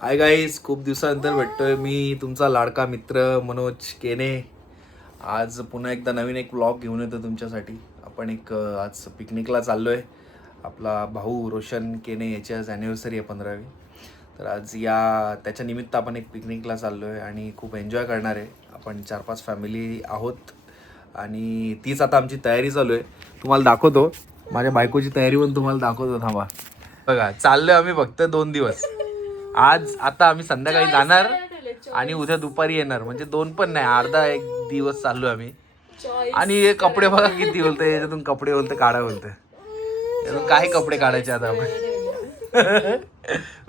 Hi guys, खूप दिवसानंतर भेटतोय मी तुमचा लाडका मित्र मनोज केने. आज पुन्हा एकदा नवीन एक व्लॉग घेऊन येतो तुमच्यासाठी. आपण आज पिकनिकला चाललो आहे. आपला भाऊ रोशन केने याची आज ॲनिव्हर्सरी आहे 15वी. तर आज त्याच्या निमित्त आपण एक पिकनिकला चाललो आहे आणि खूप एन्जॉय करणार आहे. आपण 4-5 फॅमिली आहोत आणि तीच आता आमची तयारी चालू आहे. तुम्हाला दाखवतो, माझ्या बायकोची तयारी पण तुम्हाला दाखवतो. थांबा बघा, चाललोय आम्ही फक्त 2 दिवस. आता आम्ही संध्याकाळी जाणार आणि उद्या दुपारी येणार. म्हणजे 2 पण नाही, अर्धा 1 दिवस चाललो आम्ही. आणि हे कपडे बघा किती बोलते, याच्यातून कपडे बोलते काढा बोलते. यातून काही कपडे काढायचे आता आपण.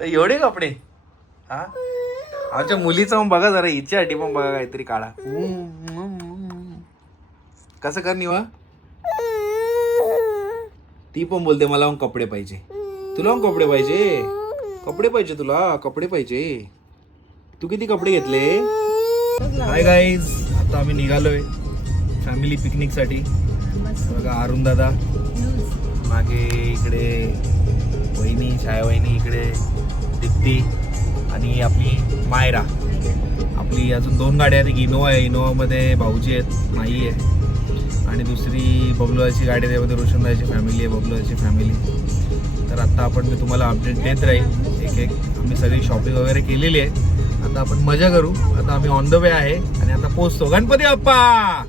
एवढे कपडे. हा, आमच्या मुलीचं पण बघा जरा, हिच्यासाठी पण बघा काहीतरी काढा. कसं कर निवा. ती पण बोलते मला पण कपडे पाहिजे. तुला पण कपडे पाहिजे. कपडे पाहिजे तुला, कपडे पाहिजे. तू किती कपडे घेतले. हाय गाईज, आता आम्ही निघालोय फॅमिली पिकनिकसाठी. बघा अरुण दादा मागे, इकडे वहिनी छाया वहिनी, इकडे दीप्ती आणि आपली मायरा. आपली अजून 2 गाड्या आहेत. एक इनोवा आहे, इनोवामध्ये भाऊजी आहेत, माई आहे, आणि दुसरी बबलूची गाडी आहे, त्यामध्ये रोशनदाची फॅमिली आहे, बबलूची फॅमिली. तर आता मी तुम्हाला अपडेट देत राहील एक एक. आम्ही सगळी शॉपिंग वगैरे केलेली आहे. आता आपण मजा करू. आता आम्ही ऑन द वे आहे आणि आता पोहोचतो. गणपती बाप्पा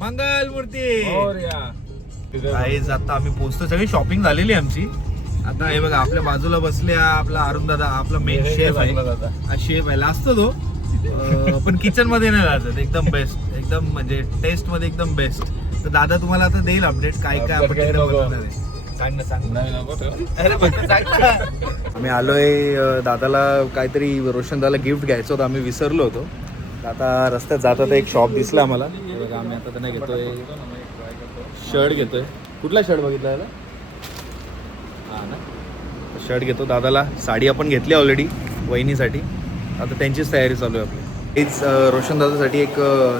मंगल मूर्ती. गाईज, आता आम्ही पोहोचतो. सगळी शॉपिंग झालेली आहे आमची. आता हे बघा, आपल्या बाजूला बसले आपला अरुण दादा, आपला मेन शेफ आहे. हा शेफ आहे, लाजतो तो, पण किचन मध्ये नाही लाजत. एकदम बेस्ट, एकदम म्हणजे टेस्ट मध्ये एकदम बेस्ट. तर दादा तुम्हाला आता देईल अपडेट काय काय आपण तिकडे बनवणार आहे. आम्ही आलोय दादाला काहीतरी रोशन दादाला गिफ्ट घ्यायचं होतं, आम्ही विसरलो होतो. आता रस्त्यात जातात एक शॉप दिसला आम्हाला. बघा, आम्ही आता त्यांना घेतोय शर्ट घेतोय. कुठला शर्ट बघितला याला? हा ना, शर्ट घेतो दादाला. साडी आपण घेतली ऑलरेडी वहिनीसाठी. आता त्यांचीच तयारी चालू आहे आपली. हेच रोशन दादासाठी एक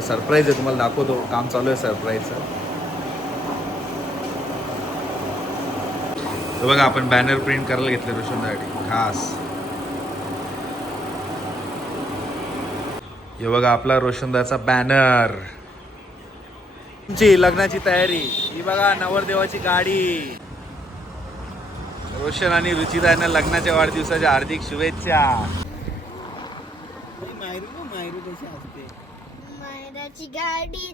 सरप्राईज आहे, तुम्हाला दाखवतो. काम चालू आहे सरप्राईजचं. बघा, आपण बॅनर प्रिंट करायला घेतले रोशनदासाठी खास. हे बघा आपला रोशनदाचा बॅनर. तुमची लग्नाची तयारी ही बघा, नवरदेवाची गाडी. रोशन आणि रुचिता यांना लग्नाच्या वाढदिवसाच्या हार्दिक शुभेच्छा. मायरू कशी असते. मायराची गाडी.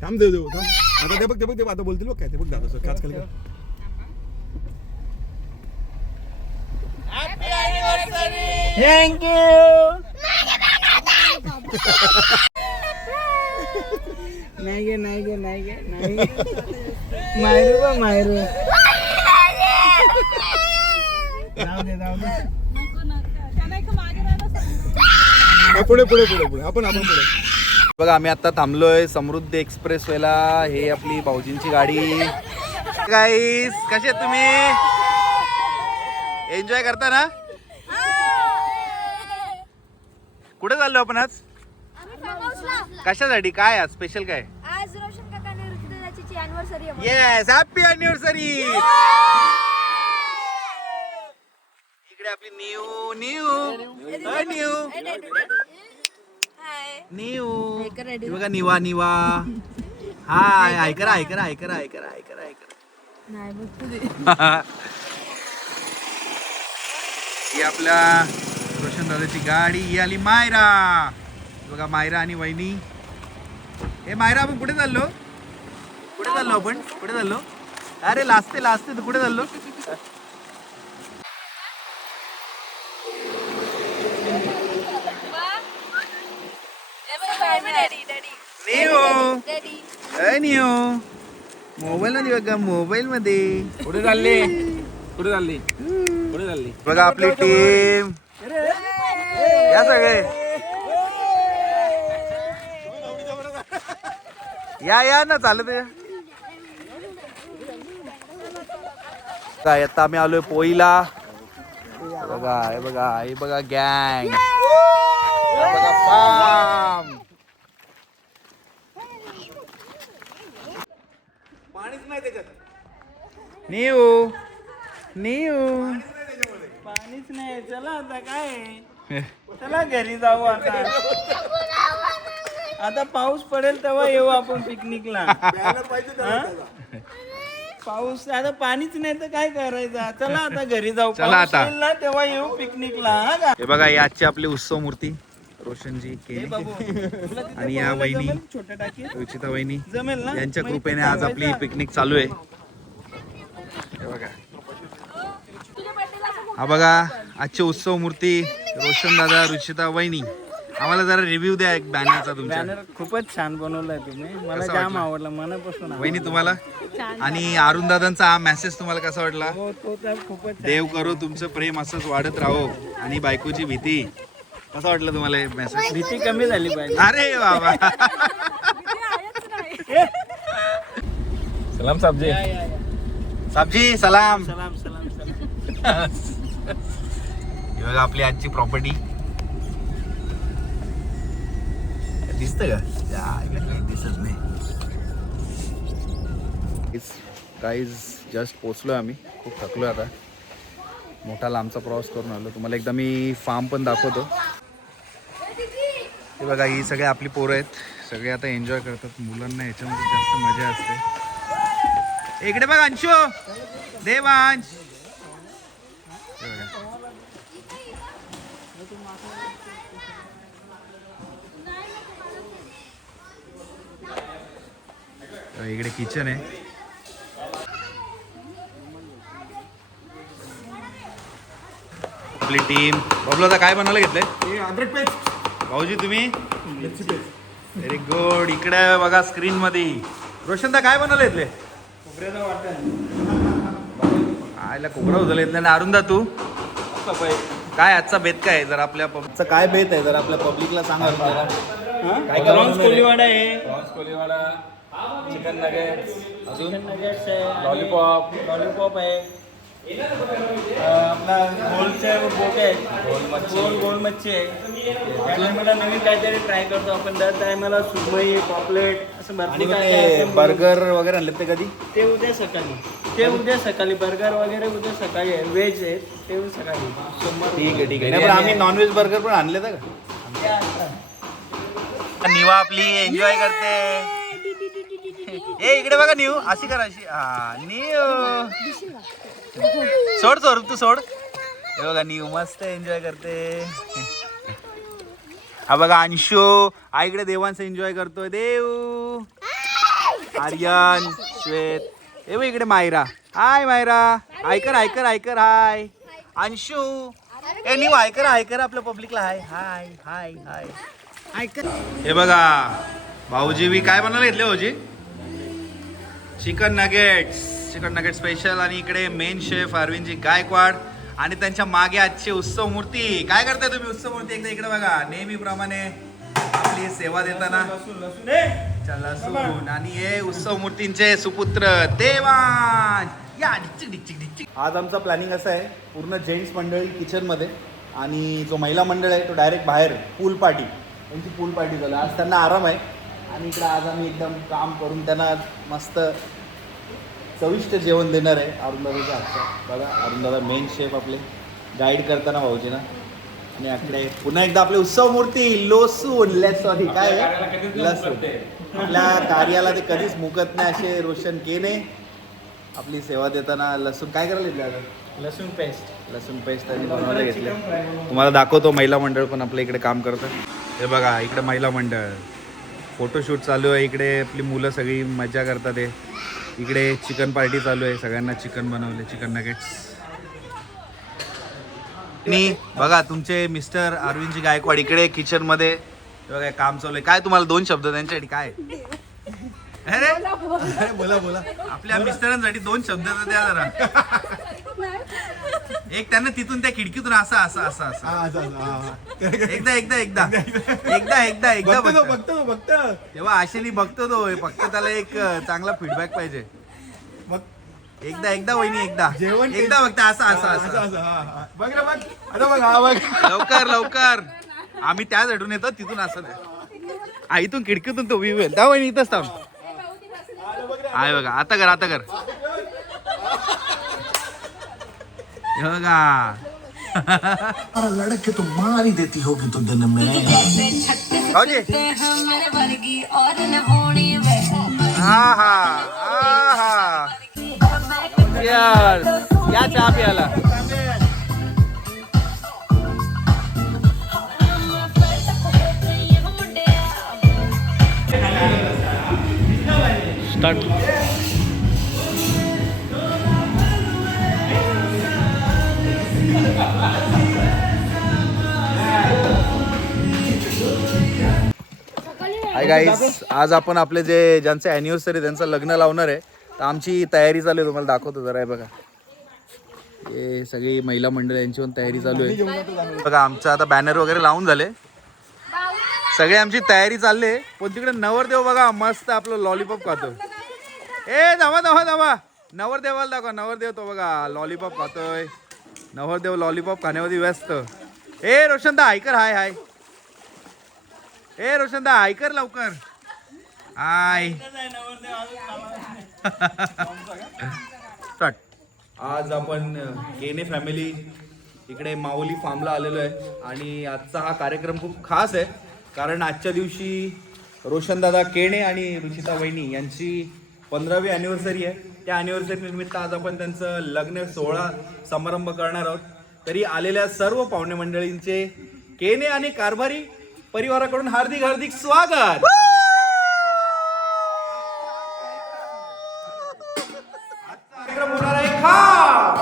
थांब देऊ थांब. आता ते बघ आता बोलतील बघ काय ते बघ दादा सर खास खाली. थँक्यू. नाही गे मायरू जाऊ दे. पुढे आपण पुढे. बघा, आम्ही आता थांबलोय समृद्धी एक्सप्रेस वेला. हे आपली भाऊजींची गाडी. गाईस, कसे तुम्ही? एन्जॉय करता ना? कुठे चाललो आपण आज? कशासाठी? काय आज स्पेशल काय? आज रोशन काका आणि ऋतुजा दादाची अॅनिव्हर्सरी आहे. Yes, happy anniversary. इकडे आपली न्यू बघा, निवा. हाय, ऐकरा. नाही बघ ही आपल्या रोशन दादाची गाडी. ही आली मायरा. बघा, मायरा आणि वहिनी. हे मायरा, आपण कुठे चाललो आपण? अरे लाजते तू. कुठे चाललो? मोबाईल मध्ये बघा, मोबाईल मध्ये. कुठे चालली. बघा आपली टीम. या सगळे या ना, चालत या. काय आता आम्ही आलोय पोईला. बघा गँग. बघा पाम. पाणीच नाही त्याच्यात. नीव नीव पाणीच नाही. चला आता काय, चला घरी जाऊ आता. आता पाऊस पडेल तेव्हा येऊ आपण पिकनिकला. पाऊस आता पाणीच नाही तर काय करायचं. चला आता घरी जाऊ. चला पाऊस आता. येईल ना तेव्हा येऊ पिकनिकला. हा का? हे बघा, ही आजची आपली उत्सव मूर्ती रोशनजी हे केली बघू. तुला तिथे आणि या पोहायला वहिनी, जमेल? छोट्या टाकीत रुचिता वहिनी जमेल ना? यांच्या मग कृपेने इथे आज आपली थांबायचं. पिकनिक चालू आहे. हे बघा, तुझ्या बर्थडेला असं हा बघा आजची उत्सव मूर्ती रोशन दादा, रुचिता वहिनी. आम्हाला जरा रिव्ह्यू द्या एक बॅनरचा तुमच्या. बॅनर खूपच छान बनवलाय तुम्ही. मला कसा जाम वाटला? आवडला मनापासून आवडला. वहिनी तुम्हाला, आणि अरुण दादांचा हा मेसेज तुम्हाला कसा वाटला? हो, तो तर खूपच छान. देव करो तुमचं प्रेम असंच वाढत राहो आणि बायकोची भीती. कसा वाटलं तुम्हाला हे मेसेज? भीती कमी झाली पाहिजे. अरे बाबा, सलाम साहेब जी. या, या, या. साबजी सलाम. सलाम सलाम सलाम. ही बघा आपली आजची प्रॉपर्टी. दिसत का? दिसत नाही. गाईज जस्ट पोचलोय आम्ही. खूप थकलोय आता. मोठा लांबचा प्रवास करून आलो. तुम्हाला एकदा मी फार्म पण दाखवतो. हे बघा, ही सगळे आपली पोरं आहेत. सगळे आता एन्जॉय करतात. मुलांना ह्याच्यामध्ये जास्त मजा असते. इकडे बघ अंशू, देवांश. हे बघा. इकडे किचन आहे. आपली टीम. बबलू आता काय बनवायला घेतलंय? अद्रक पेस्ट. भाऊजी तुम्ही? मिरची पेस्ट. Very good. इकडे बघा स्क्रीन मध्ये रोशनदा काय बनवलं घेतले? खोबऱ्याचं वाटण. आयला कोकरा उचल घेतलं ना. अरुणदा तू काय आजचा बेत काय जर आपल्या पबचा काय बेत आहे जर आपल्या पब्लिकला सांगा. काय प्रॉन्स कोलीवाडा आहे. प्रॉन्स कोलीवाडा, चिकन नगेट्स, अजून चिकन नगेट्स आहे. लॉलीपॉप. लॉलीपॉप आहे. आपला गोलचे बोटे आहेत. गोल मच्छी आहे. या टायमाला नवीन काहीतरी ट्राय करतो आपण. दर टायमाला सुरमई, पॉपलेट असं भरपूर काय काय item बर्गर वगैरे आणले ते कधी? ते उद्या सकाळी. बर्गर वगैरे उद्या सकाळी आहे. व्हेज आहे ते सकाळी. सोमवार. ठीक आहे. पण आम्ही नॉनव्हेज बर्गर पण आणले का? ते आता. निवा आपली एन्जॉय करते. ए इकडे बघा न्यू, अशी कर अशी. हा न्यू सोड स्वरूप, तू सोड. हे बघा न्यू मस्त एन्जॉय करते. हा बघा अंशू आईकडे देवांचं एन्जॉय करतोय. देव, आर्यन, श्वेत. हे बघ इकडे मायरा. हाय मायरा. ऐकर हाय. अंशू ए न्यू ऐकर आपल्या पब्लिकला हाय हाय हाय हाय. हे बघा भाऊजी मी काय बनवलं घेतले भाऊजी? Chicken nugget special. आणि इकडे मेन शेफ अरविंदजी गायकवाड आणि त्यांच्या मागे आजची उत्सव मूर्ती. काय करताय तुम्ही उत्सव मूर्ती? एकदा इकडे बघा. नेहमीप्रमाणे आपली सेवा देताना लसूण. आणि हे उत्सव मूर्तींचे सुपुत्र देवांश. या डिच्चिक. आज आमचा प्लॅनिंग असं आहे, पूर्ण जेंट्स मंडळी किचन मध्ये आणि जो महिला मंडळ आहे तो डायरेक्ट बाहेर पूल पार्टी. त्यांची पूल पार्टी झाली. आज त्यांना आराम आहे आणि इकडे आज आम्ही एकदम काम करून त्यांना मस्त चविष्ट जेवण देणार आहे अरुणदादाच्या हातचं. बघा अरुणदादा मेन शेफ आपले गाईड करताना भाऊजीना. आणि इकडे पुन्हा एकदा आपली उत्सव मूर्ती लसूण काय लसूण. आपल्या कार्याला ते कधीच मुकत नाही असे रोशन केने आपली सेवा देताना. लसूण काय करायला घेतलं आता? लसूण पेस्ट त्यांनी बनवायला घेतले. तुम्हाला दाखवतो. महिला मंडळ पण आपल्या इकडे काम करतं. हे बघा इकडे महिला मंडळ फोटोशूट चालू आहे. इकडे आपली मुलं सगळी मजा करतात. आहे इकडे चिकन पार्टी चालू आहे. सगळ्यांना चिकन बनवले, चिकन नगेट्स. आणि बघा तुमचे मिस्टर अरविंदजी गायकवाड इकडे किचन मध्ये बघा काम चालू आहे. काय तुम्हाला 2 शब्द त्यांच्यासाठी काय? अरे बोला. आपल्या मिस्टरांसाठी 2 शब्द तर द्या जरा. एक त्यांना तिथून त्या खिडकीतून असं एकदा बघतो. तेव्हा आशेनी बघतो तो. फक्त त्याला एक चांगला फीडबॅक पाहिजे. एकदा वहिनी एकदा बघता असं. बघ रे बघ. आता बघ हा बघ. लवकर आम्ही त्या झटून येतो तिथून असं. इथून खिडकीतून तो व्ह्यू येईल. त्या वहिनी इथंच थांब. आहे बघा. आता कर हे बघा लड़के तो मार ही देती होगी तो दिन में भाऊजी आहा आहा यार या चहा प्याला स्टार्ट हाय गाईज आज आपण आपले जे ज्यांचे अॅनिव्हर्सरी त्यांचं लग्न लावणार आहे तर आमची तयारी चालू आहे तुम्हाला दाखवतो जरा हे बघा हे सगळी महिला मंडळ यांची पण तयारी चालू आहे बघा आमचं आता बॅनर वगैरे लावून झाले सगळे आमची तयारी चालली आहे पण तिकडे नवरदेव बघा मस्त आपलं लॉलीपॉप खातो ए धावा धावा धावा नवरदेवाला दाखवा नवरदेव तो बघा लॉलीपॉप खातोय नवरदेव लॉलीपॉप खाण्यामध्ये व्यस्त ए रोशनदा ऐकर हाय हाय ए रोशनदा ऐकर लवकर हाय स्टार्ट आज आपण केने फॅमिली इकडे माऊली फार्मला आलेलो आहे आणि आजचा हा कार्यक्रम खूप खास आहे कारण आजच्या दिवशी रोशनदादा केणे आणि रुचिता वहिनी यांची 15वी ॲनिव्हर्सरी आहे त्या ॲनिव्हर्सरी निमित्त आज आपण त्यांचं लग्न सोहळा समारंभ करणार आहोत तरी आलेल्या सर्व पाहुणे मंडळींचे केने आणि कारभारी परिवाराकडून हार्दिक हार्दिक स्वागत कार्यक्रम होणार आहे खास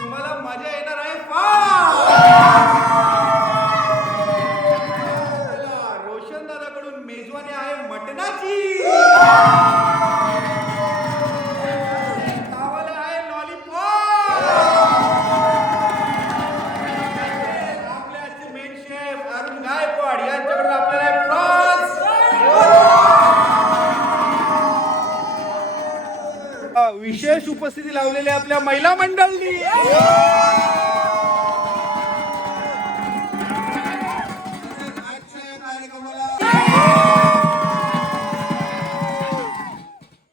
तुम्हाला मजा येणार आहे रोशन दादाकडून मेजवानी आहे मटणाची खावाला आहे लॉलीपॉप आपल्या आजचे मेन शेफ अरुण गायकवाड यांच्याकडून आपल्याला आहे प्रॉन्स विशेष उपस्थिती लावलेल्या आपल्या महिला मंडळी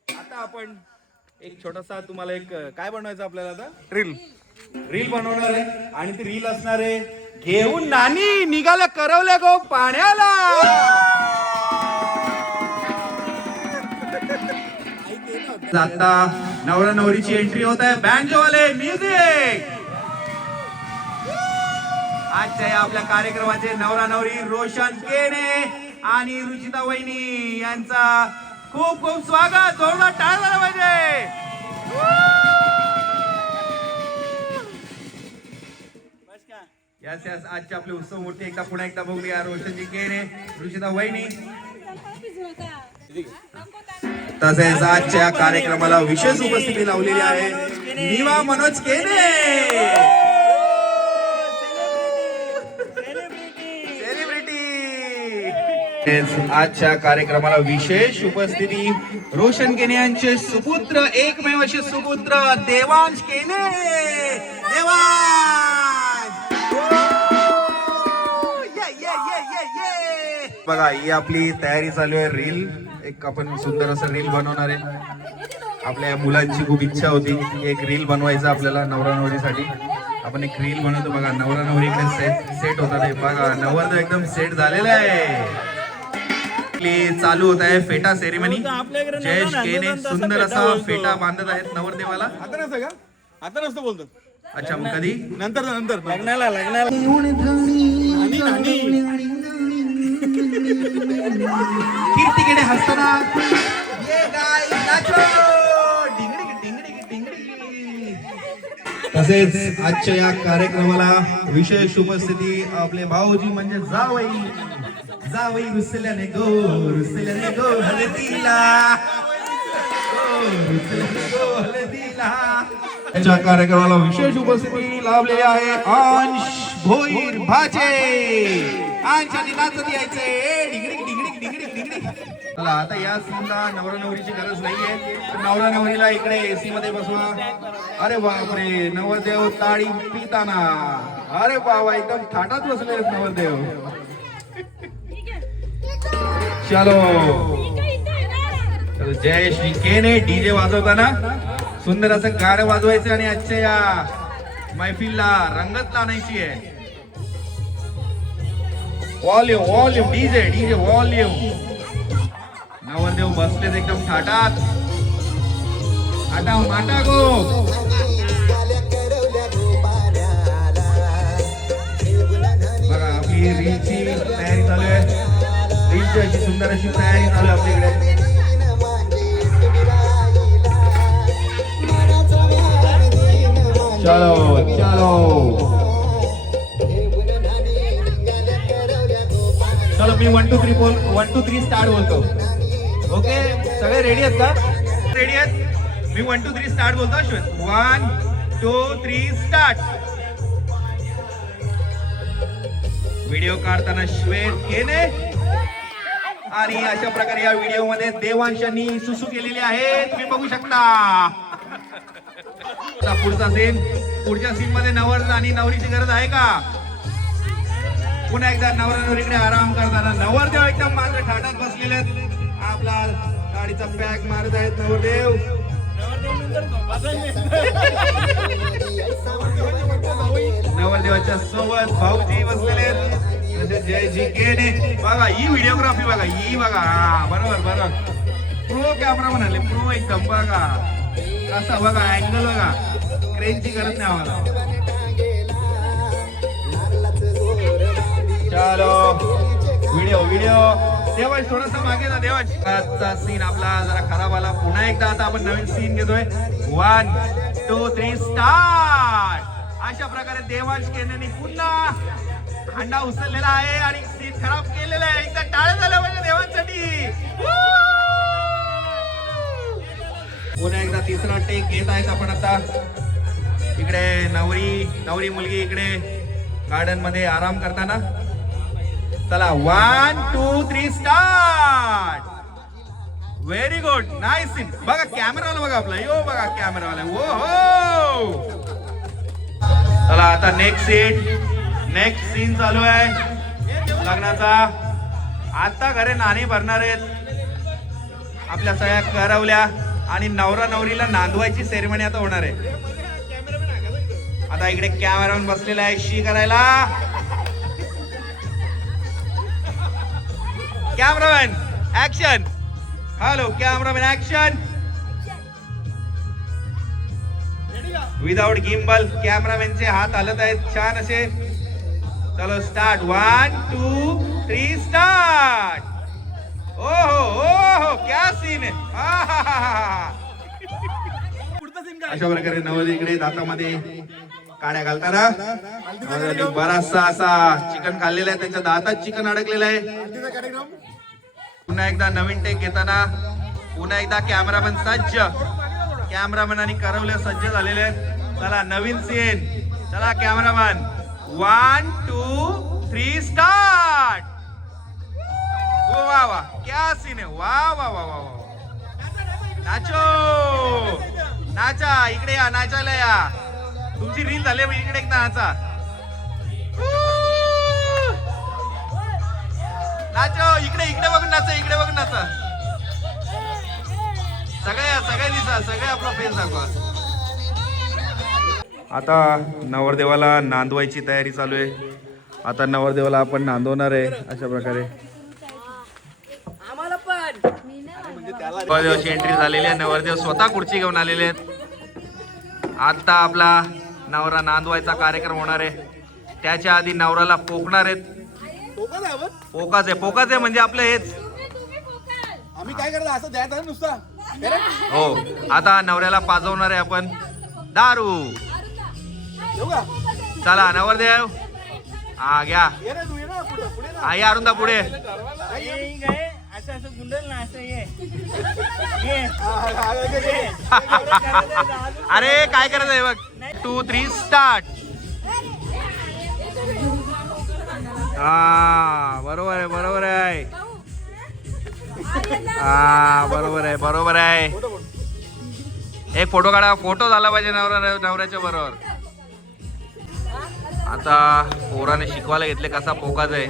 आता आपण एक छोटासा तुम्हाला एक काय बनवायचं आपल्याला आता रील बनवणार आहे आणि ती रील असणार आहे घेऊन नानी निघाला करवल्या गो पाण्याला आता नवरा नवरीची एंट्री होत आहे बँजोवाले म्युझिक आजच्या या आपल्या कार्यक्रमाचे नवरा नवरी रोशन केने आणि रुचिता वहिनी यांचा खूप खूप स्वागत जोरदार टाळ्या झाला पाहिजे यस यस आजचे आपले उत्सव मूर्ती एकदा पुन्हा एकदा बघूया रोशनजी केने रुचिता वहिनी तसेच आजच्या कार्यक्रमाला विशेष उपस्थिती लावलेली आहे निवा मनोज केने सेलिब्रिटी आजच्या कार्यक्रमाला विशेष उपस्थिती रोशन केने यांचे सुपुत्र एकमेव असे सुपुत्र देवांश केने बघा ही आपली तयारी चालू आहे रील एक आपण सुंदर असं रील बनवणार आहे आपल्या मुलांची खूप इच्छा होती की एक रील बनवायचं आपल्याला नवरा नवरीसाठी आपण एक रील बनवतो बघा नवरा नवरी इकडे सेट होतात आहे बघा नवरदेव एकदम सेट झालेला आहे चालू होत आहे फेटा सेरेमनी जयेश केने सुंदर असा फेटा बांधत आहेत नवरदेवाला आता नसतं का आता नसतं बोलतो अच्छा मग कधी नंतर नंतर लग्नाला कीर्तिकडे हसताना तसेच आजच्या या कार्यक्रमाला विशेष उपस्थिती आपले भाऊजी म्हणजे जावई रुसल्याने गो हळदीला याच्या कार्यक्रमाला विशेष उपस्थिती लाभलेली आहे अंश भोईर भाचे अंश आणि नाचत यायचे डिंगडिंग डिंगडिंग डिंगडिंग डिंगडिंग चला आता या सीनला नवरा नवरीची गरज नाहीये नवरा नवरीला इकडे एसी मध्ये बसवा अरे बापरे नवरदेव ताळी पिताना अरे बाबा एकदम थाटात बसले आहेत नवरदेव चलो जय श्री केने डीजे वाजवताना सुंदर असं गाणं वाजवायचं आणि आजच्या या मैफिलला रंगत आणायची आहे. Volume volume DJ DJ volume. नवरदेव बसलेत एकदम थाटात. आटा माटा गो. बघा आपली रीलची तयारी चालू आहे. रीलची अशी सुंदर अशी तयारी चालू आहे आपल्याकडे. चलो चलो चलो मी 1 2 3 बोल 1 2 3 स्टार्ट बोलतो. ओके सगळे रेडी आहेत का? रेडी आहेत. मी 1 2 3 स्टार्ट बोलतो. अश्विन 1 2 3 स्टार्ट. व्हिडिओ काढताना श्वेत केने आणि अशा प्रकारे या व्हिडिओ मध्ये देवांशांनी सुसू केलेली आहे. तुम्ही बघू शकता. पुढचा सीन. पुढच्या सीन मध्ये नवर आणि नवरीची गरज आहे का? पुन्हा एकदा नवरा नवरीकडे आराम करताना नवरदेव एकदम मात्र ठाटात बसलेले आहेत. आपला गाडीचा पॅक मारत आहेत नवरदेव. नवरदेवाच्या सोबत भाऊजी बसलेले आहेत. तसेच जयजी केने. बघा ही व्हिडिओग्राफी बघा. ही बघा. हा बरोबर बरोबर. प्रो कॅमेरा म्हणाले. प्रो एकदम बघा कसा बघा अँगल बघा. क्रेनची गरज नाही आम्हाला. चलो व्हिडिओ व्हिडिओ. देवांश थोडासा मागे ना देवांश. आजचा सीन आपला जरा खराब आला. पुन्हा एकदा आता आपण नवीन सीन घेतोय. 1 2 3 स्टार्ट. अशा प्रकारे देवांश केने पुन्हा हांडा उचललेला आहे आणि सीन खराब केलेला आहे. एकदा टाळ्या झाल्या पाहिजे देवांसाठी. पुन्हा एकदा तिसरा टेक घेत आहेत आपण आता. इकडे नवरी मुलगी इकडे गार्डन मध्ये आराम करताना. चला 1 2 3 start. Very good nice scene. बघा कॅमेरावाला बघा आपला. यो बघा कॅमेरावाला. ओ हो. चला आता नेक्स्ट सीन चालू आहे लग्नाचा. आता घरे नाणी भरणार आहेत. आपल्या सगळ्या करवल्या आणि नवरा नवरीला नांदवायची सेरेमनी आता होणार आहे. आता इकडे कॅमेरामॅन बसलेला आहे शी करायला. Cameraman action. Hello cameraman action. Without gimbal कॅमेरामॅनचे हात हलत आहेत छान असे. चलो स्टार्ट. 1 2 3 स्टार्ट. ओहो क्या सीन आहे. अशा प्रकारे नवरी इकडे दातामध्ये काड्या घालताना बराचसा असा चिकन खाल्लेला आहे. त्यांच्या दातात चिकन अडकलेलं आहे. पुन्हा एकदा नवीन टेक घेताना पुन्हा एकदा कॅमेरामॅन सज्ज. कॅमेरामॅन आणि करवले सज्ज झालेले आहेत. चला नवीन सीन. चला कॅमेरामॅन 1 2 3 स्टार्ट. वा वा क्या सीन आहे. वा वा वा वा. नाचो नाचा. इकडे या नाचायला या. तुमची रील झाली इकडे एकदा नाचा. नाचो. इकडे इकडे बघून नाचा. इकडे बघून नाचा. सगळे दिसा. सगळे आपला फेस दाखवा. आता नवरदेवाला नांदवायची तयारी चालू आहे. आता नवरदेवाला आपण नांदवणार आहे अशा प्रकारे. नवरदेवाची एंट्री झालेली आहे. नवरदेव स्वतः खुर्ची घेऊन आलेले आहेत. आता आपला नवरा नांदवायचा कार्यक्रम होणार आहे. त्याच्या आधी नवराला पोकणार आहेत. पोकाच आहे म्हणजे आपलं हेच. आम्ही काय करतो असं द्यायचं नुसता. हो आता नवऱ्याला पाजवणार आहे आपण दारू. चला नवरदेव हा घ्या. आई अरुंदा पुढे. असं गुंडल ना असं ये. अरे काय करायचं आहे बघ. 2 3 स्टार्ट. हा बरोबर आहे बरोबर आहे. हा बरोबर आहे. एक फोटो काढा. फोटो झाला पाहिजे नवऱ्याच्या बरोबर. आता पोराने शिकवायला घेतले कसा पोकाच आहे.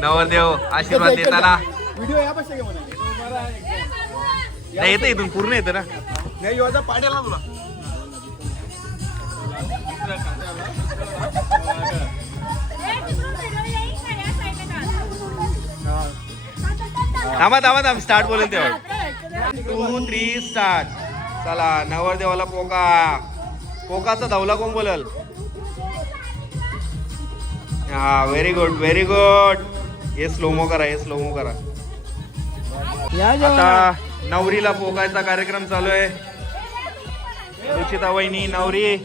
नवरदेव आशीर्वाद देताना व्हिडिओ या बस म्हणा नाही येतं इथून पूर्ण येतं ना. नाही योजा पाड्याला तुला थांबा थांबा स्टार्ट बोलेल तेव्हा 2 3 स्टार्ट. चला नवरदेवाला पोकाचा धवला कोण बोलल. हा व्हेरी गुड. हे स्लोमो करा. आता नवरीला पोकायचा कार्यक्रम चालू आहे. रुचिता वहिनी नवरी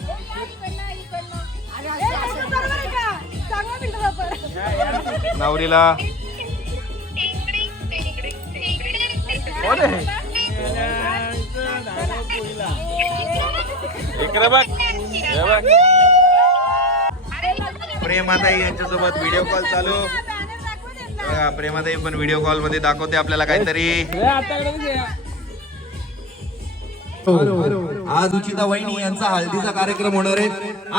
नवरीला प्रेमाताई यांच्यासोबत व्हिडिओ कॉल चालू. बघा प्रेमाताई पण व्हिडिओ कॉल मध्ये दाखवते आपल्याला काहीतरी. आज उचिता वहिनी यांचा हळदीचा कार्यक्रम होणार आहे.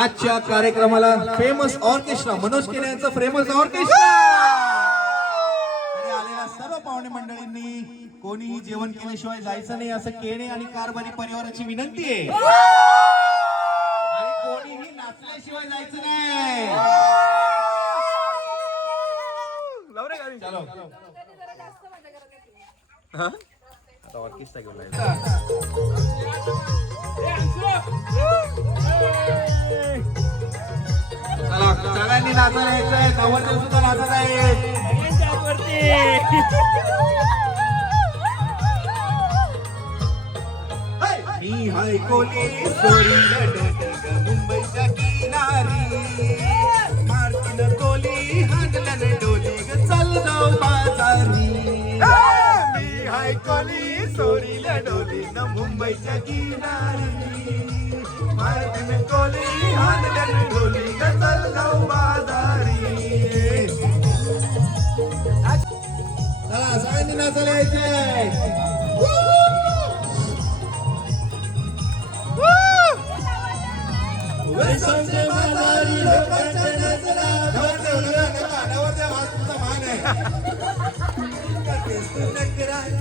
आजच्या कार्यक्रमाला फेमस ऑर्केस्ट्रा मनोज केले यांचा फेमस ऑर्केस्ट्रा आलेल्या सर्व पाहुणे मंडळींनी कोणीही जेवण केल्याशिवाय जायचं नाही असं केणे आणि कारभारी परिवाराची विनंती आहे. आणि कोणीही नाचल्याशिवाय जायचं नाही. चलो आता ऑर्केस्ट्रा घेऊन चला सगळ्यांनी नाचायला यायचंय. नवरदेव सुद्धा नाचत आहे. मी हाय कोली सोरीला डोली मुंबईच्या किनारी मारतीन कोली हांडल्याने डोली ग चल जाऊ बाजारी. मी हाय कोली सोरीला डोली न मुंबईच्या किनारी मारतीन कोली हांडल्याने डोली ग चल जाऊ बाजारी. चला सगळ्यांनी नाचायला यायचंय. वैष्णवचे बाजारी लोकांच्या नजरा नवरदेव आज तुझा मान आहे.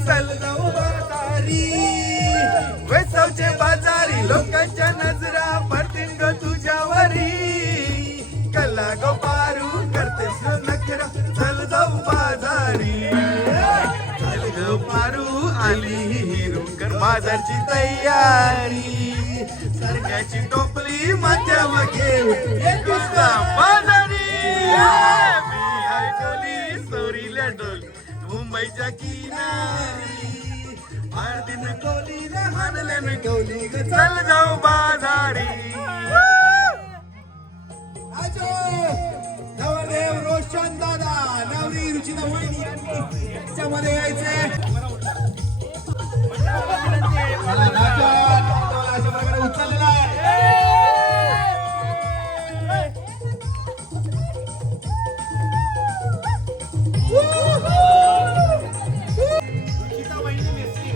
चल जाऊ बाजारी वैष्णवचे बाजारी लोकांच्या नजरा पडतील ग तुझ्यावरी. कल्ला गो पारू करतेस नखरा चल जाऊ बाजारी. चल ग पारू आली हिरून बाजारची तयारी. सरक्याची टोपली माझ्यावर घेऊन येतोस का बाजारी. मी ऐकली सोरीला डोली मुंबईच्या किनारी आरतीन कोली हाणल्याने डोली ग चल जाऊ बाजारी. नवरदेव रोशन दादा नवरी रुचिता वहिनी यांनी याच्यामध्ये यायचे. अशा प्रकारे उचललेला आहे. रुचिता वहिनी नेसली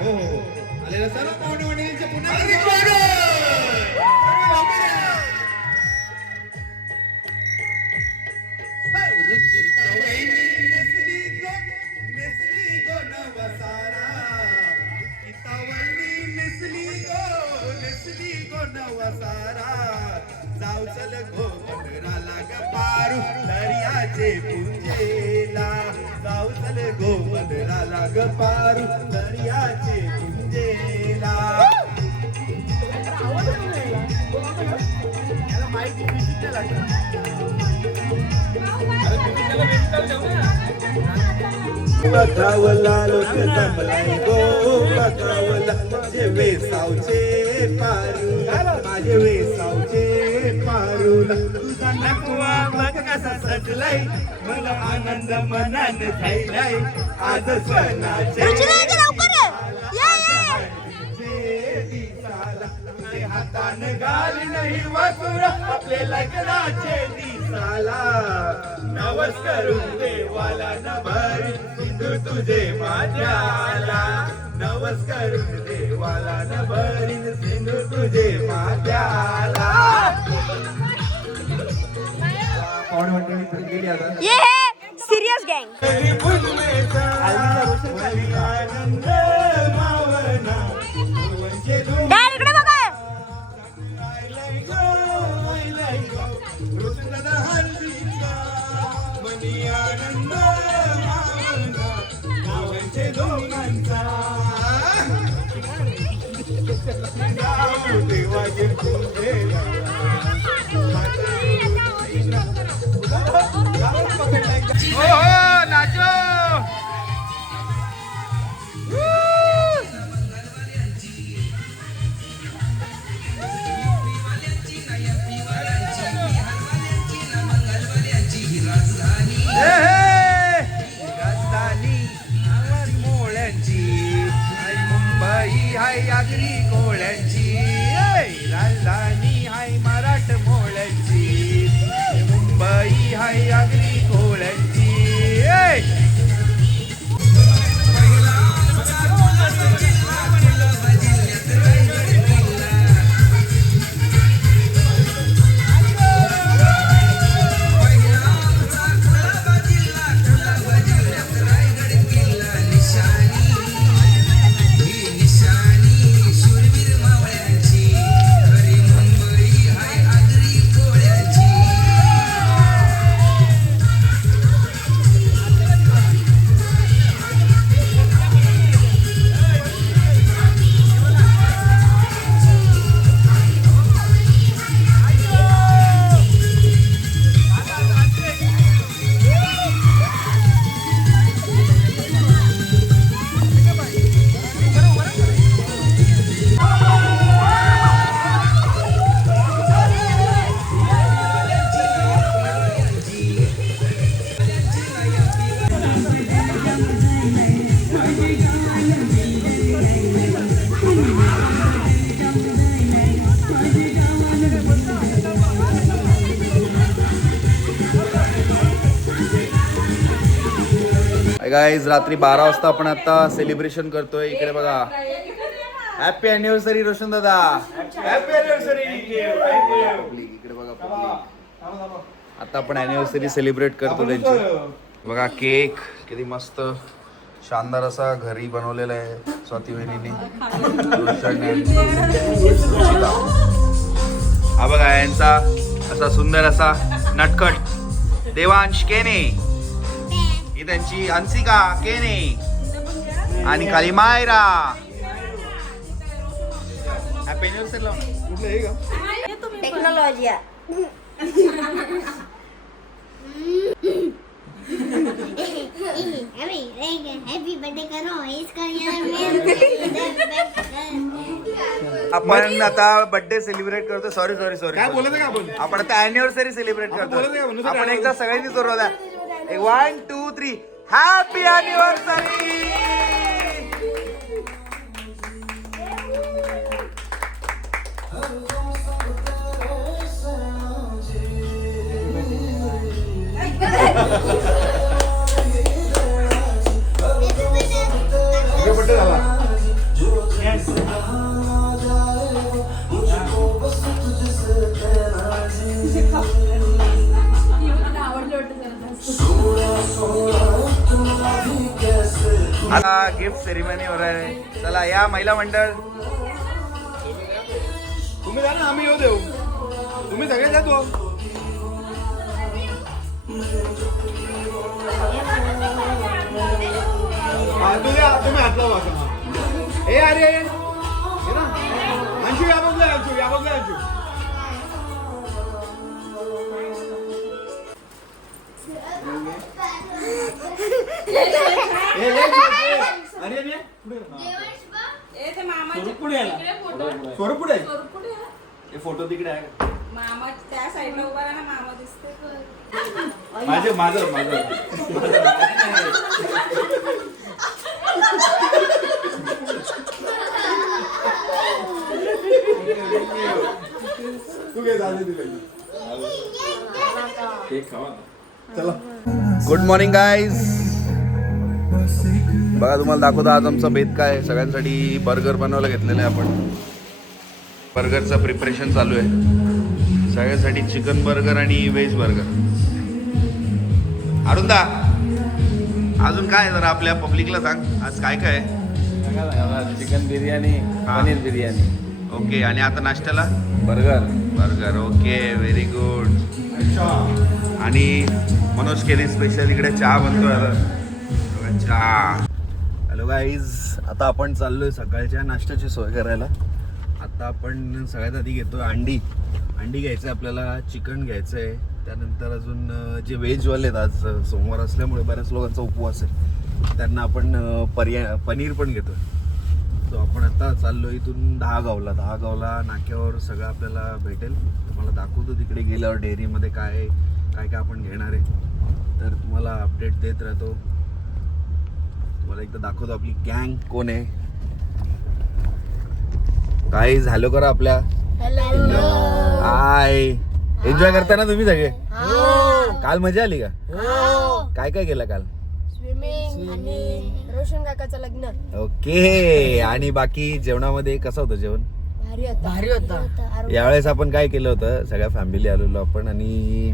हो. आलेल्या सर्व पाहुणे मंडळींचे पुन्हा जाऊ चल गोवंदराला ग पारू दर्याचे पुंजेला. जाऊ चल गोवंदराला ग पारू दर्याचे पुंजेला. बघावला लोक जमलाय गो बघावला माझे वेसावचे पारू माझे वेसावचे पारू. तुझा नकवा बघ कसा सजलाय मला आनंद मनाने झालाय आज सणाचे. हातान घालीन हिरवा तुरा आपले लग्नाचे दिसाला नवस करून देवाला न भरी सिंधू तुझे माझ्याला नवस करून देवाला न भरी सिंधू तुझे माझ्याला पाहुणे मंडळी घरी गेली आता ये है सिरियस गँग डॅड इकडे बघा मुंबई हाय आगरी कोळ्यांची राजधानी हाय मराठ मोळ्यांची मुंबई हाय आगरी कोळ्यांची गाईज रात्री 12 वाजता आपण आता सेलिब्रेशन करतोय. इकडे बघा, हॅपी अॅनिव्हर्सरी रोशन दादा. Happy anniversary. इकडे बघा पब्लिक. आता आपण अॅनिव्हर्सरी सेलिब्रेट करतो त्यांची. बघा केक किती मस्त शानदार असा घरी बनवलेला आहे स्वाती वहिनीने. हा बघा यांचा असा सुंदर असा नटखट देवांश केने, ही त्यांची हंसिका केने आणि खाली मायरा. Happy anniversary. कुठलं हे का टेक्नॉलॉजी हैप्पी बर्थडे करो इसका आपण आता बर्थडे सेलिब्रेट करतो. सॉरी काय बोलायचं का आपण? आपण आता अॅनिव्हर्सरी सेलिब्रेट बोलायचं का? करतो. नुसतं आपण काय एकदा सगळ्यांनी जोरवला 1 2 3 हॅपी अॅनिव्हर्सरी. बड्डे झाला. आता गिफ्ट सेरेमनी हो रहा है. चला या महिला मंडळ. तुम्ही जा ना, आम्ही येऊ देऊ. तुम्ही सगळे जातो. तुम्ही हात लावा. ए अरे अंशू या बघला, अंशू या बघला, अंशू. स्वरूप पुढे आहे. फोटो तिकडे आहे. मामा त्या साईडला उभा राहा ना, मामा दिसते. माझं तू घे झाले दिले चला गुड मॉर्निंग गाईज. बघा तुम्हाला दाखवतो आज आमचा बेत काय आहे. सगळ्यांसाठी बर्गर बनवायला घेतलेलं आहे आपण. बर्गरचं प्रिपरेशन चालू आहे सगळ्यांसाठी. चिकन बर्गर आणि व्हेज बर्गर. अरुंदा अजून काय जरा आपल्या पब्लिकला सांग आज काय काय आहे. चिकन बिर्याणी, पनीर बिर्याणी. ओके. आणि आता नाश्त्याला burger. Burger. Okay, very good. आणि मनोज केली स्पेशल इकडे चहा बनतोय आता. चहा. हॅलो गाईज, आता आपण चाललोय सकाळच्या नाश्त्याची सोय करायला. आता आपण सगळ्यात आधी घेतोय अंडी घ्यायचं आहे आपल्याला, चिकन घ्यायचं आहे, त्यानंतर अजून जे व्हेजवाले आहेत आज सोमवार असल्यामुळे बऱ्याच लोकांचा उपवास आहे त्यांना आपण पनीर पण घेतोय. सो आपण आता चाललो इथून दहागावला नाक्यावर सगळं आपल्याला भेटेल. तुम्हाला दाखवतो तिकडे गेल्यावर डेअरीमध्ये काय काय आपण घेणार आहे, तर तुम्हाला अपडेट देत राहतो. तुम्हाला एकदा दाखवतो आपली गँग कोण आहे. काय झालं करा आपल्या. हाय, एन्जॉय करता ना तुम्ही सगळे. काल मजा आली का. काय काय केलं काल. स्विमिंग आणि रोशन काकाचं लग्न. ओके. आणि बाकी जेवणामध्ये कसं होतं जेवण. भारी होता. यावेळेस आपण काय केलं होतं, सगळ्या फॅमिली आलेलो आपण आणि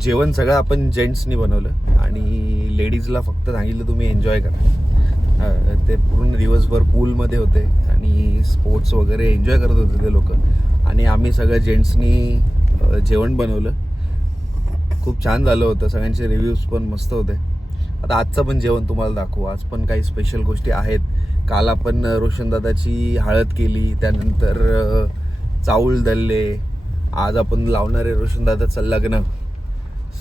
जेवण सगळं आपण जेंट्सनी बनवलं आणि लेडीजला फक्त सांगितलं तुम्ही एन्जॉय करा. ते पूर्ण दिवसभर पूलमध्ये होते आणि स्पोर्ट्स वगैरे एन्जॉय करत होते ते लोक. आणि आम्ही सगळं जेंट्सनी जेवण बनवलं. खूप छान झालं होतं. सगळ्यांचे रिव्ह्यूज पण मस्त होते. आता आजचं पण जेवण तुम्हाला दाखवू. आज पण काही स्पेशल गोष्टी आहेत. काल आपण रोशनदादाची हळद केली, त्यानंतर चाऊल दळले. आज आपण लावणार आहे रोशनदादाचं लग्न.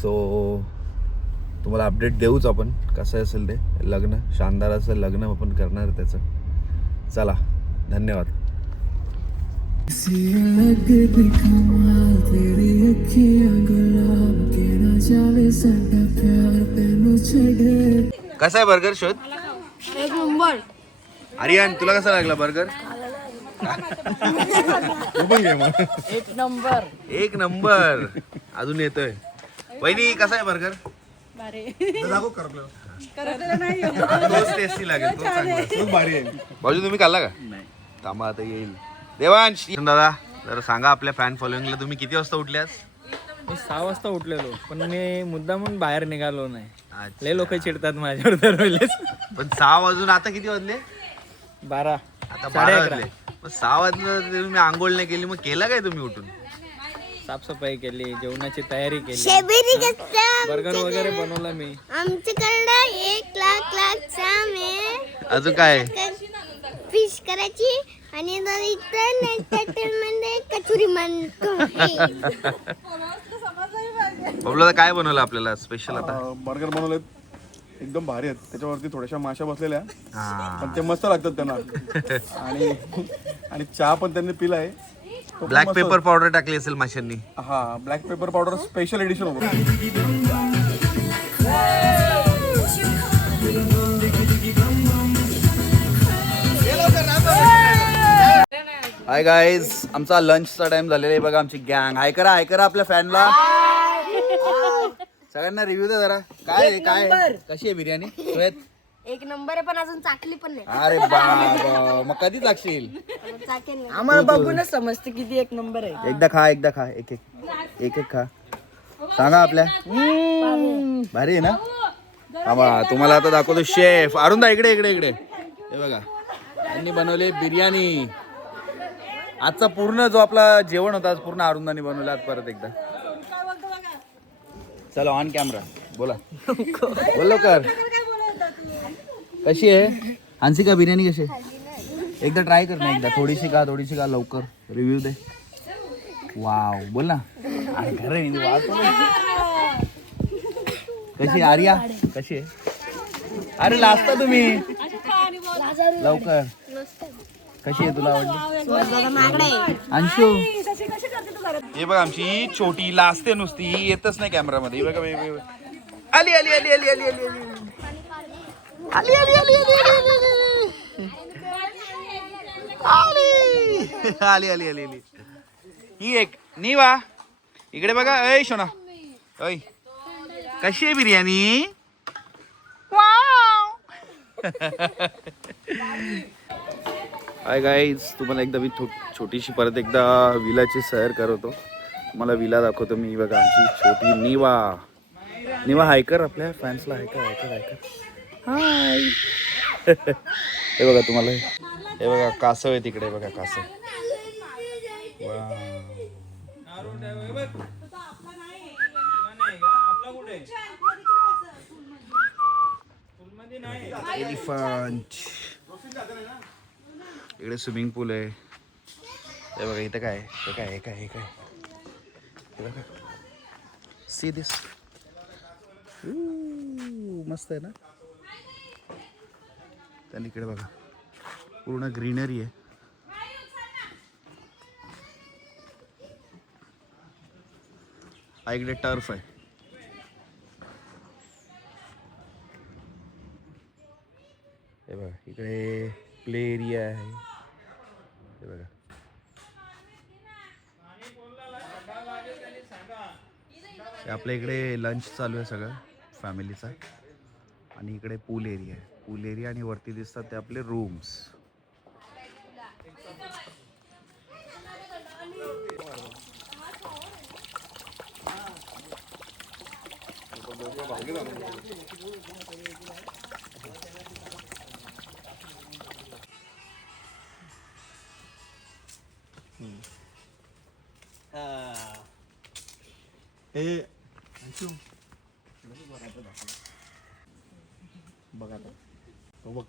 सो तुम्हाला अपडेट देऊच आपण कसं असेल ते लग्न. शानदार असं लग्न आपण करणार आहे त्याचं. चला, धन्यवाद. कसा आहे बर्गर शोध. एक नंबर. आर्यन तुला कसा लागला बर्गर. एक नंबर. अजून येतोय. वहिनी कसा आहे बर्गर. दाखव कर आपल्याला. तोच टेस्टी लागेल. तोच चांगला. खूप भारी आहे. भाऊजी तुम्ही खाल्ला का. नाही. थांबा आता येईल. देवांश दादा जरा सांगा आपल्या फॅन फॉलोइंगला तुम्ही किती वाजता उठले आज. मी 6 वाजता उठलेलो, पण मी मुद्दामून बाहेर निघालो नाही. अच्छा. लय लोक चिडतात माझ्यावर दरवेळेस. पण 6 वाजून आता किती वाजले. 12. आता 12 वाजले. मग 6 वाजले तुम्ही आंघोळ नाही केली, मग केला काय तुम्ही उठून. साफसफाई केली, जेवणाची तयारी केली, शेबेरी कसं बर्गर वगैरे बनवला मी. आमच्याकडं 1 लाख साम आहे. अजून काय. फिश करायची आणि मध्ये कचुरी म्हणतो. बबलू काय बनवलं आपल्याला स्पेशल आता. बर्गर बनवलेत एकदम भारी आहेत. त्याच्यावरती थोड्याशा माशा बसलेल्या, हा. पण ते मस्त लागतात त्यांना. आणि चहा पण त्यांनी पिलाय. तो पण ब्लॅक मस्त पेपर पावडर टाकली असेल माशांनी. होता. हा, black pepper powder special edition होतं. हाय गाईज, आमचा लंचचा टाइम झालेला आहे. बघा आमची गँग. हाय करा आपल्या फॅनला. सगळ्यांना रिव्ह्यू द्या जरा. काय कशी आहे बिर्याणी. श्वेत एक नंबर आहे, पण अजून चाकली पण नाही. अरे बाबा, मग कधी लागशील. आम्हाला बघूनच समजतं किती एक नंबर आहे. एकदा खा एक खा. सांगा आपल्या. भारी आहे ना. आम्हा तुम्हाला आता दाखवतो शेफ अरुंदा. इकडे हे बघा, त्यांनी बनवले बिर्याणी. आजचा पूर्ण जो आपला जेवण होता आज पूर्ण अरुंदानी बनवला. आज परत एकदा चलो ऑन कॅमेरा बोला. बोलो कर. कशी आहे हंसिका बिर्याणी. कशी आहे एकदा ट्राय कर ना. एकदा थोडीशी का लवकर रिव्ह्यू दे. वाव बोल ना. कशी आर्या कशी आहे. अरे लाजता तुम्ही लवकर. कशी आहे तुला आवडली अंशू. हे बघा आमची छोटी लाजते नुसती, येतच नाही कॅमेरामध्ये. बघा आली आली आली आली आली आली आली आली आली आली आली. आली आली आली आली. ही एक निवा इकडे बघा. ऐ शोना ऐ कशी आहे बिर्याणी. हाय गाईज, तुम्हाला एकदा मी छोटीशी परत एकदा विलाची सैर करवतो. तुम्हाला विला दाखवतो मी. बघा आमची छोटी निवा. निवा हाय कर आपल्या फॅन्सला. हाय कर हाय कर हाय कर हाय. हे बघा तुम्हाला हे बघा कासव आहे तिकडे. बघा कासव. एलिफंट. इकडे स्विमिंग पूल आहे. हे बघा इथं काय हे काय हे काय हे काय हे बघा. See this. मस्त आहे ना. त्याने इकडे बघा पूर्ण ग्रीनरी आहे. हा इकडे टर्फ आहे. हे बघा इकडे प्ले एरिया आहे. हे बघा आपल्या इकडे लंच चालू आहे सगळं फॅमिलीचा. आणि इकडे पूल एरिया आहे. पूल एरिया आणि वरती दिसतात ते आपले रूम्स. बघ आता तो बघ.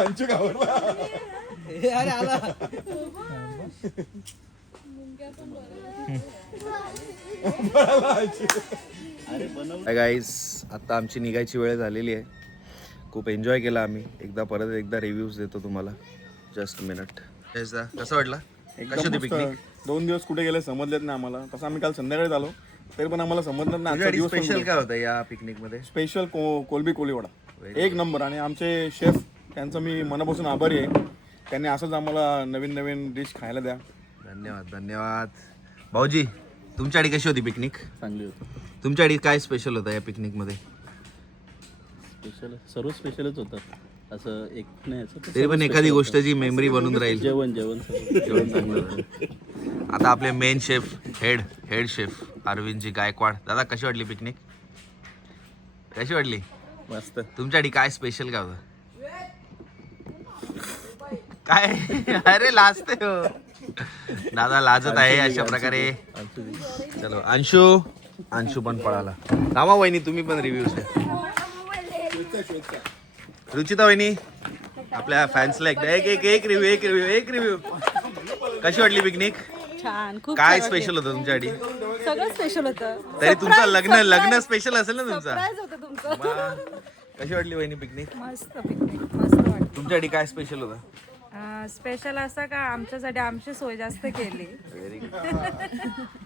अंशू घाबरला. गाईज, आता आमची निघायची वेळ झालेली आहे. खूप एन्जॉय केला आम्ही. परत एकदा रिव्ह्यूज देतो तुम्हाला. Just minute. कसं वाटलं? कशी होती पिकनिक? 2 दिवस कुठे गेले समजलेत नाही आम्हाला. तसं आम्ही काल संध्याकाळी आलो तरी पण आम्हाला समजलं नाही. स्पेशल काय होतं या पिकनिक मध्ये? स्पेशल कोलबी कोळीवडा एक नंबर. आणि आमचे शेफ त्यांचं मी मनापासून आभारी आहे. त्यांनी असंच आम्हाला नवीन नवीन डिश खायला द्या. धन्यवाद धन्यवाद. भाऊजी, तुमच्याकडे कशी होती पिकनिक? चांगली होती. तुमच्याकडे काय स्पेशल होतं या पिकनिक मध्ये? स्पेशल सर्व स्पेशलच होतं. असं एक नाही असं तरी पण एखादी गोष्ट जी मेमरी बनून राहील. जेवण जेवण चांगलं होतं. आता आपले main chef head chef Arvindji Gaikwad. दादा, कशी वाटली पिकनिक? कशी वाटली? मस्त. तुमच्यासाठी काय स्पेशल काय होतं? काय? अरे लाजते हो दादा, लाजत आहे अशा प्रकारे. चलो अंशू पण पळाला. थांबा वहिनी, तुम्ही पण रिव्ह्यू द्या. रुचिता वहिनी, आपल्या फॅन्सला एकदा एक रिव्ह्यू. कशी वाटली पिकनिक? छान. खूप काय स्पेशल होतं तुमच्यासाठी? सगळं स्पेशल होतं. तरी तुमचं लग्न स्पेशल असेल ना तुमचा? सरप्राईज होतं तुमचं. कशी वाटली वहिनी पिकनिक? मस्त पिकनिक मस्त वाटलं. तुमच्यासाठी काय स्पेशल होतं? स्पेशल असं का आमच्यासाठी आमची सोय जास्त केली.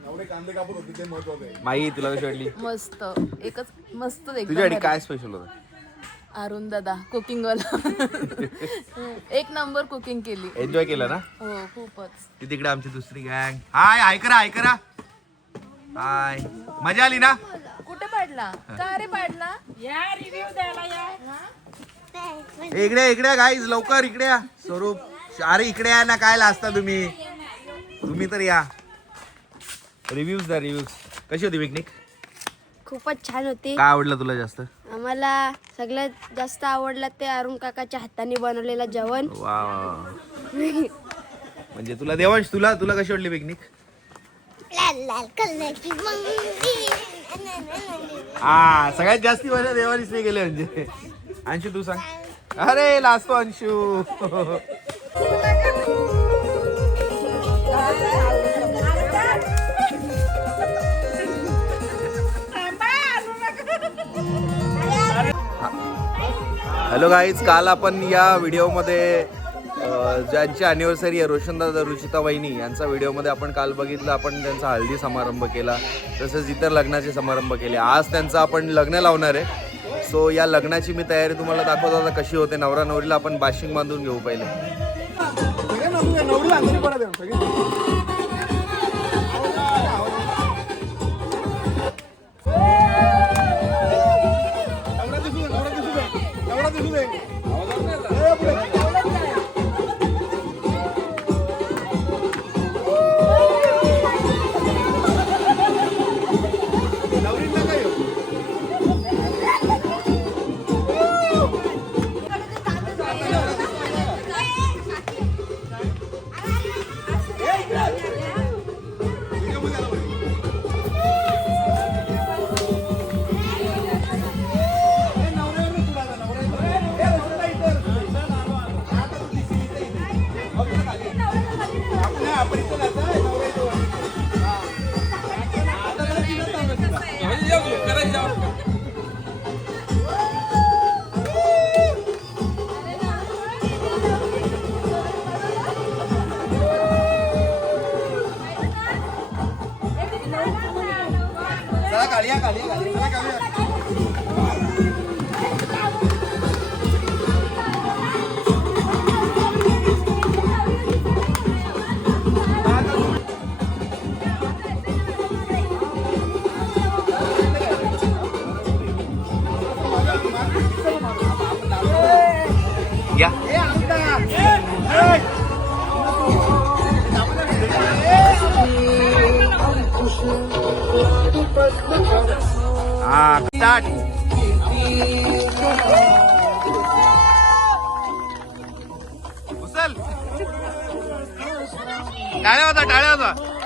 एवढे कांदे कापत होते ते महत्वाचं आहे. माई, तुला कशी वाटली? मस्त. एकच मस्त. तुझ्यासाठी काय स्पेशल होतं? अरुण दादा कुकिंग वाला एक नंबर कुकिंग केली. एन्जॉय केलं ना? हो खूपच. ती तिकडे आमची दुसरी गँग. हाय करा. हाय, मजा आली ना? कुठे पडला? का रे पडला? या रिव्ह्यू द्यायला या. इकडे गाईज, लवकर इकडे या. स्वरूप, अरे इकडे या ना. काय लाजता तुम्ही तर या. रिव्ह्यूज द्या. कशी होती पिकनिक? खूपच छान होती. काय आवडलं तुला जास्त? आम्हाला सगळ्यात जास्त आवडलं ते अरुण काकाच्या हाताने बनवलेलं जेवण. वा. म्हणजे तुला देवांश, तुला कशी वाटली पिकनिक? हा, सगळ्यात जास्ती मजा देवानीच नाही गेले. म्हणजे अंशू तू सांग. अरे लाजतो अंशू. हॅलो गाईज, काल आपण या व्हिडिओमध्ये ज्यांची अॅनिव्हर्सरी आहे, रोशनदादा, रुचिता वहिनी यांचा व्हिडिओमध्ये आपण काल बघितलं. आपण त्यांचा हळदी समारंभ केला, तसंच इतर लग्नाचे समारंभ केले. आज त्यांचं आपण लग्न लावणार आहे. सो या लग्नाची मी तयारी तुम्हाला दाखवतो आता कशी होते. नवरा नवरीला आपण बाशिंग बांधून घेऊ पहिले. नवरीला अंधारी पडा द्या सगळे. नवरा दिसू दे. टाळ्या होता.